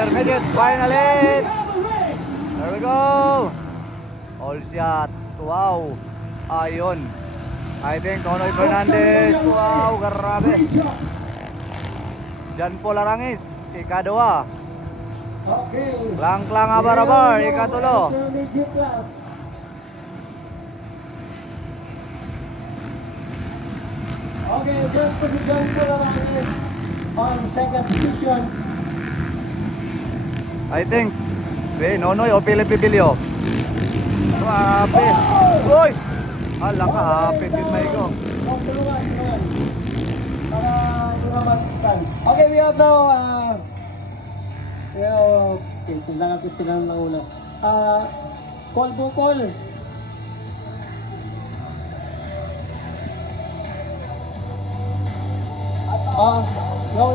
intermediate, final hit. There we go. All shot. Wow. Ayun. I think Tonoy Fernandez. Wow, grabe. Jan Paul Arangis, ikadua. Klang-klang abar-abar, ikatulo. Okay, dyan po si Jan Paul Arangis on second position. I think Nonoy o Pilipibilyo. Grabe. Uy! Hala ka, hapit din may ko. Tulungan. Para lumamatikan. Okay, we have now, okay, tindakan ko sila ng una. Call bukol.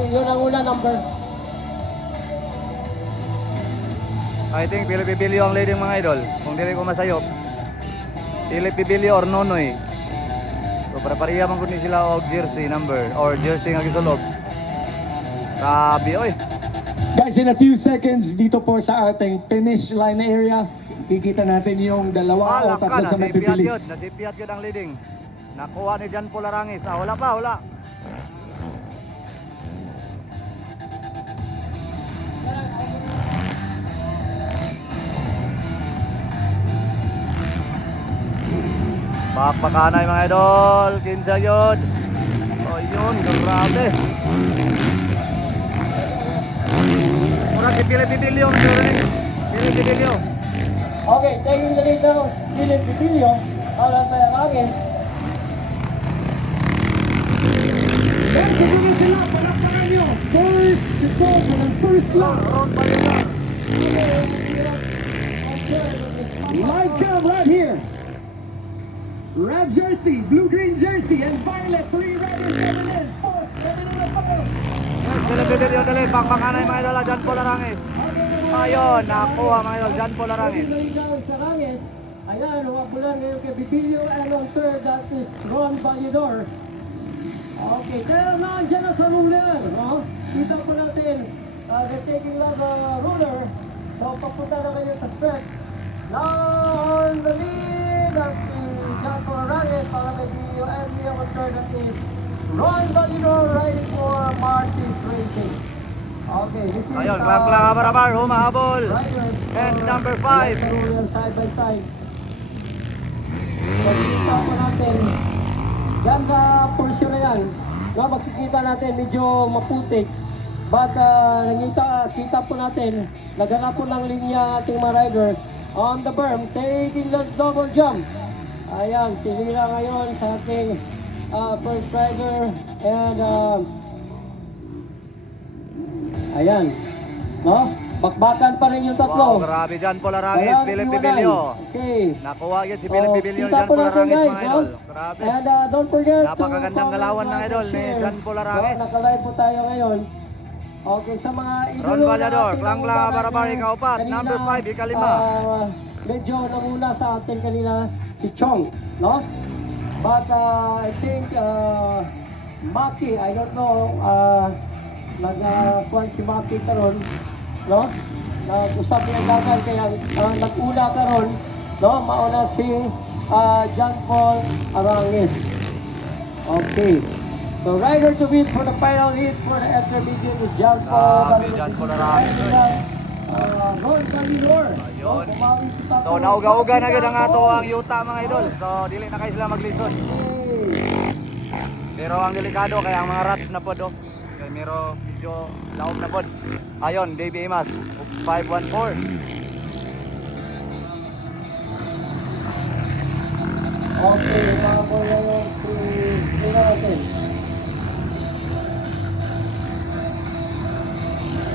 Yun ang una number. I think Pilipibilyo ang leading mga idol. Kung dili ko masayop. Pilipibilyo or Nonoy. So para-pareha man kundi sila og jersey number or jersey nga gisulod. Grabe oy. Guys, in a few seconds dito po sa ating finish line area, kikita natin yung dalawa o tatlo sa mapipilis. Nasipiat yun ang leading. Nakuha ni Jan Paul Arangis. Wala pa, wala. Pakpakanay mga idol, kinsa yun. O yun, grabe. Mura si Pilipibilyo. Pilipibilyo. Okay, taking the lead now is Philip Pipilio, followed by Arangis. Guys, siguro sila, palakpakan nyo. First to go for the first lap. Line come right here. Red jersey, blue-green jersey, and violet. 3 riders coming in. Fourth, coming in the photo. Pilipibilyo dali, pakpakanay mga idol, Jan Paul Arangis. Ayun, nakuha mga idol, Jan Paul Arangis. Arangis. Ayan, huwabulan ngayon kay Pipilio, and on third, that is Ron Vallador. Okay, kaya nandiyan na sa ruler, no? Kita po natin, they're taking love ruler. So, papunta na kayo sa stretch. Now, on the lead, that is Jan Paul Arangis, para kay Pipilio, and Leo on third, that is Ron Vallador riding for Martis Racing. Okay, this is Ayun, klang-klang abar-abar, humahabol. riders And for number 5. sa ruler side by side. So, kita po natin, dyan sa portion na yan, makikita natin medyo maputik. But kita po natin, naghanap po ng linya ating mga rider on the berm, taking the double jump. Ayan, tinira ngayon sa ating first rider. And ayan, no? Bakbakan pa rin yung tatlo. Wow, grabe Jan Paul Arangis, Pilipibilyo. Okay. Nakuha yun si Pilipibilyo, Kita Jan po Paul natin Arangis guys, mga no? idol. Grabe. And don't forget Napakagandang galawan ng idol ni Jan Paul Arangis. Nakalive po tayo ngayon. Okay, sa mga idolo Ron Vallador, natin, klang-klang ang abar-abar, partner ika-4, kanina, number 5, ika-5. Medyo namuna sa atin kanina si Chong, no? But I think Maki, I don't know, nag-kuhan si Maki karon, no? Nag-usap yung dagan kaya nag-una karon, no? Mauna si Jan Paul Arangis. Okay. So rider to beat for the final hit for the intermediate is Jan Paul. Jan Paul Arangis. Ron Vallador. Ayun. So nauga-uga na gid ang ato ang yuta mga idol. So dili na kayo sila maglisod. Pero ang delikado kaya ang mga rats na pod kay mero medyo laom na pod. Ayon, Davey Imas 514. Okay, mga boy ngayon si natin.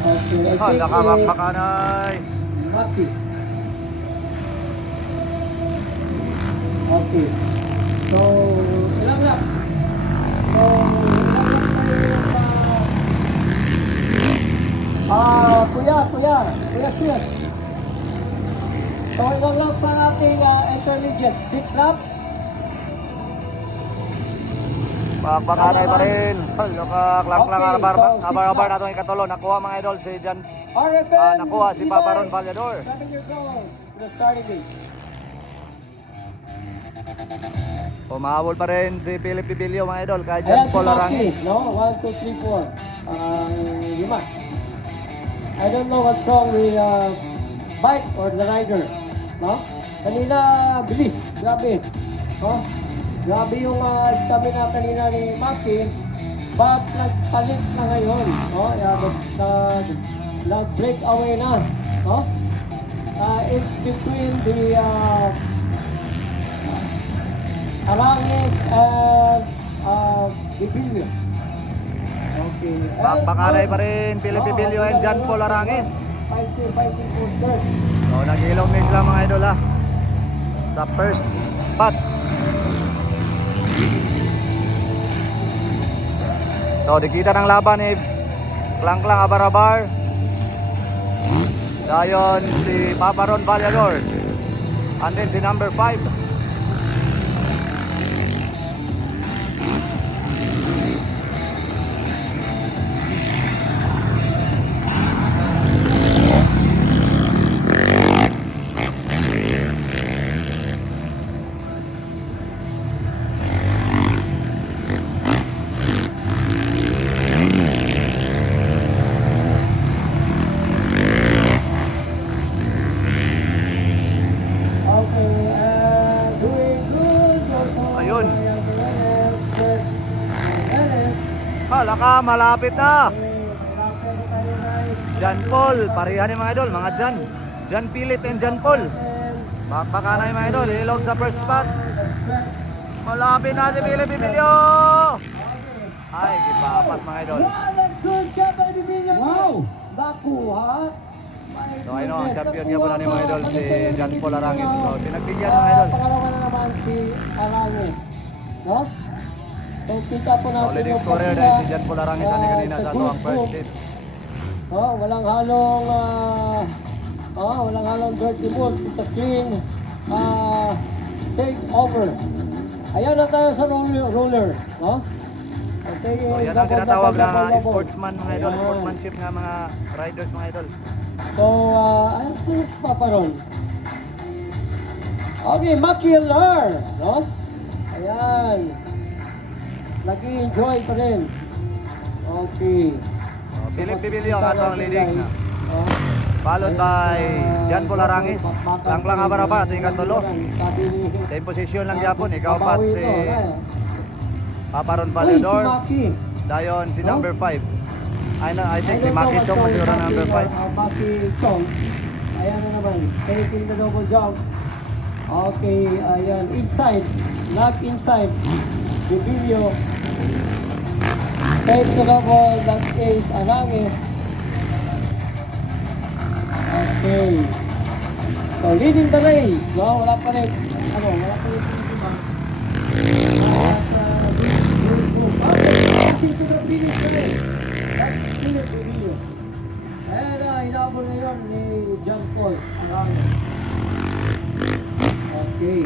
Okay, I think Nakamakmakanay. Maki. Okay. So, ilang laps? So, ilang laps tayo Kuya Sir. So, ilang laps ang ating intermediate? 6 laps? Bakbakanay pa rin. Klang-klang Okay, so, abar-abar 6 na itong ikatulo. Nakuha mga idol si Jan. RFN, Nakuha si Papa Ron Levi, Vallador. 7 years old, to the starting gate. Pumahabol pa rin si Philip Pibilio mga idol. Kay Ayan Jan si Paul Maki, Arangis. no? 1, 2, 3, 4. Lima. I don't know what's wrong with bike or the rider, no? Kanina, bilis. Grabe. No? Grabe yung stamina kanina ni Maki. But nagpalit na ngayon. No? Nag-break away na. No? It's between the Arangis and Bibilio. Okay. Bakbakanay pa rin Philip Pibilio and Jan Paul Arangis. Fighting for third. So nag-ilong din sila mga idol ha. Sa first spot. So dikita ng laban ni Klang-klang abar-abar. Dayon si Papa Ron Vallador. And then si number 5. Okay, doing good. Also, Ayun. Dennis. Hala ka, malapit na. Malapit na tayo guys. Jan Paul, parehan ni mga idol, mga Jan. Jan Philip and Jan Paul. Bakbakanay mga idol, ilog sa first spot. Malapit na si Philip Pibilio. Ay, gipapas mga idol. What a good shot by Bibilio. Wow! Nakuha. So ayun ang champion nga po na ni mga idol, si Jan Paul Arangis. So pinagbigyan ng idol. Pangalawa na naman si Arangis. No? So kita po So natin leading yung scorer partida, din si Jan Paul Arangis ani kanina sa sa group tuwang first group. hit. Walang halong dirty moves. It's a clean take over. Ayan na tayo sa roller. No? Okay, So yan ang tinatawag na sportsman mga idol, sportsmanship nga mga riders mga idol. So, ayun si Papa Ron. Okay, Makilar, no? Ayan. Nag-enjoy pa rin. Okay. Philip Pibilio ang ato ang leading. Guys. Oh. Followed by Jan Paul Arangis. Klang-klang abar-abar ito yung katulo. Sabi ni... Same position lang yapon, ikaw pat Babawi si ito, eh. Papa Ron Uy, si Vallador. Maki. Dayon si No? number 5. I think si I don't Maki know Chong what's masura wrong number with 5. Maki Chong. Ayan na naman. Taking the double jump. Okay, ayan. Inside. Lock inside. Bibilio. Takes the double. That is Arangis. Okay. So, leading the race. No? Wala pa rin. Wala pa rin. Passing to the finish na rin. That's Philip Pibilio. And hinabol na yun ni John Paul. Arangis. Okay.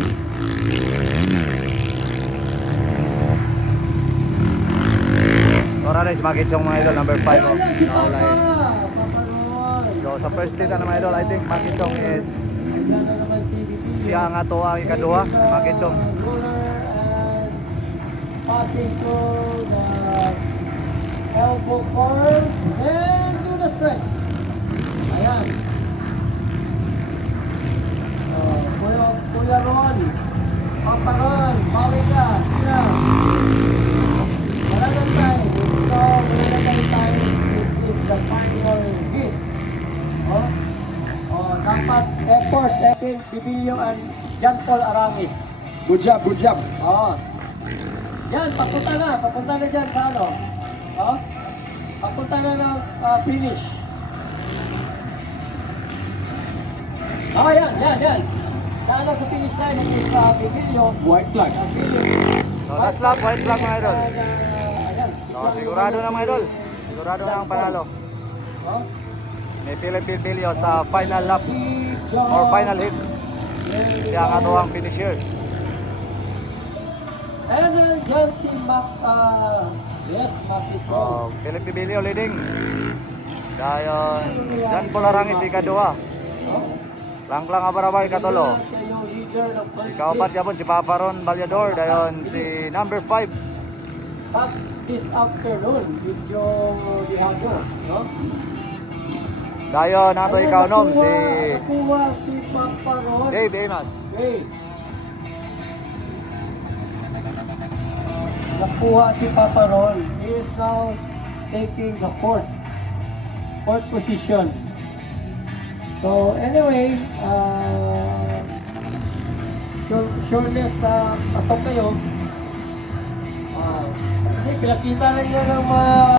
Ora rin si Maki Chong mga idol, number 5. Ayan si Papa. Naulay. Papa Ron. So sa first hit na mga idol, I think Maki Chong is Ayan na naman si Bibilio. siya ang ato ang ikaduha. Maki Chong. Roller and passing to the elbow forward and to the stretch. Ayan. Kuya Ron. Papa Ron. Bawi ka. Sina. Wala nang time. So, wala nang time. This is the final hit. Dapat effort. Bibilio and Jan Paul Arangis. Good job, good job. Yan, papunta na dyan sa ano. Papunta na ng finish. Yan. Daan na sa finish line ng isa Bibilio. White flag. So last lap, white flag mga idol. Ayan. So sigurado na mga idol. Sigurado na ang panalo. Ni Philip Pibilio sa final lap or final hit. Siya ang ato ang finisher. And nandiyan si Mac Itron. Philip Pibilio leading. Dayon, Jan Polarangis ikaduha. Langklang Abarabar ikatulo. Siya yung leader ng first Ikaapat yapon si Paparon Balyador. Dayon si number 5. But this afternoon, medyo lihago, no? Dayon nato Ayan, ikaw nom si nakuha si Paparon. Dave Emas. Okay. Nakuha si Paparon. He is now taking the fourth position. So anyway, sureness na pasok kayo. Kasi pinakita lang niya ng mga